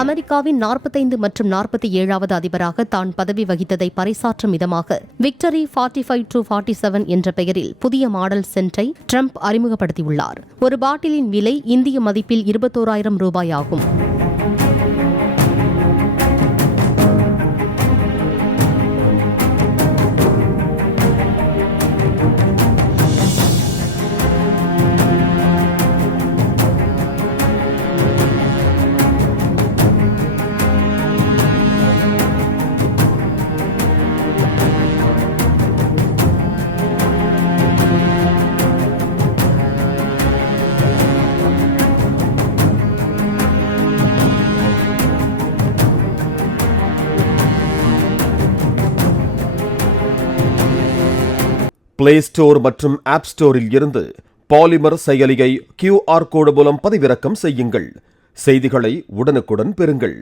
அமெரிக்காவின் 45 மற்றும் 47வது அதிபராக தான் பதவி வகித்ததை பறைசாற்றும் விதமாக விக்டரி 45-47 என்ற பெயரில் புதிய மாடல் சென்ட்டை ட்ரம்ப் அறிமுகப்படுத்தியுள்ளார். ஒரு பாட்டிலின் விலை இந்திய மதிப்பில் 21,000 ரூபாய் ஆகும். பிளே ஸ்டோர் மற்றும் ஆப் ஸ்டோரில் இருந்து பாலிமர் செயலியை QR கோடு மூலம் பதிவிறக்கம் செய்யுங்கள். செய்திகளை உடனுக்குடன் பெறுங்கள்.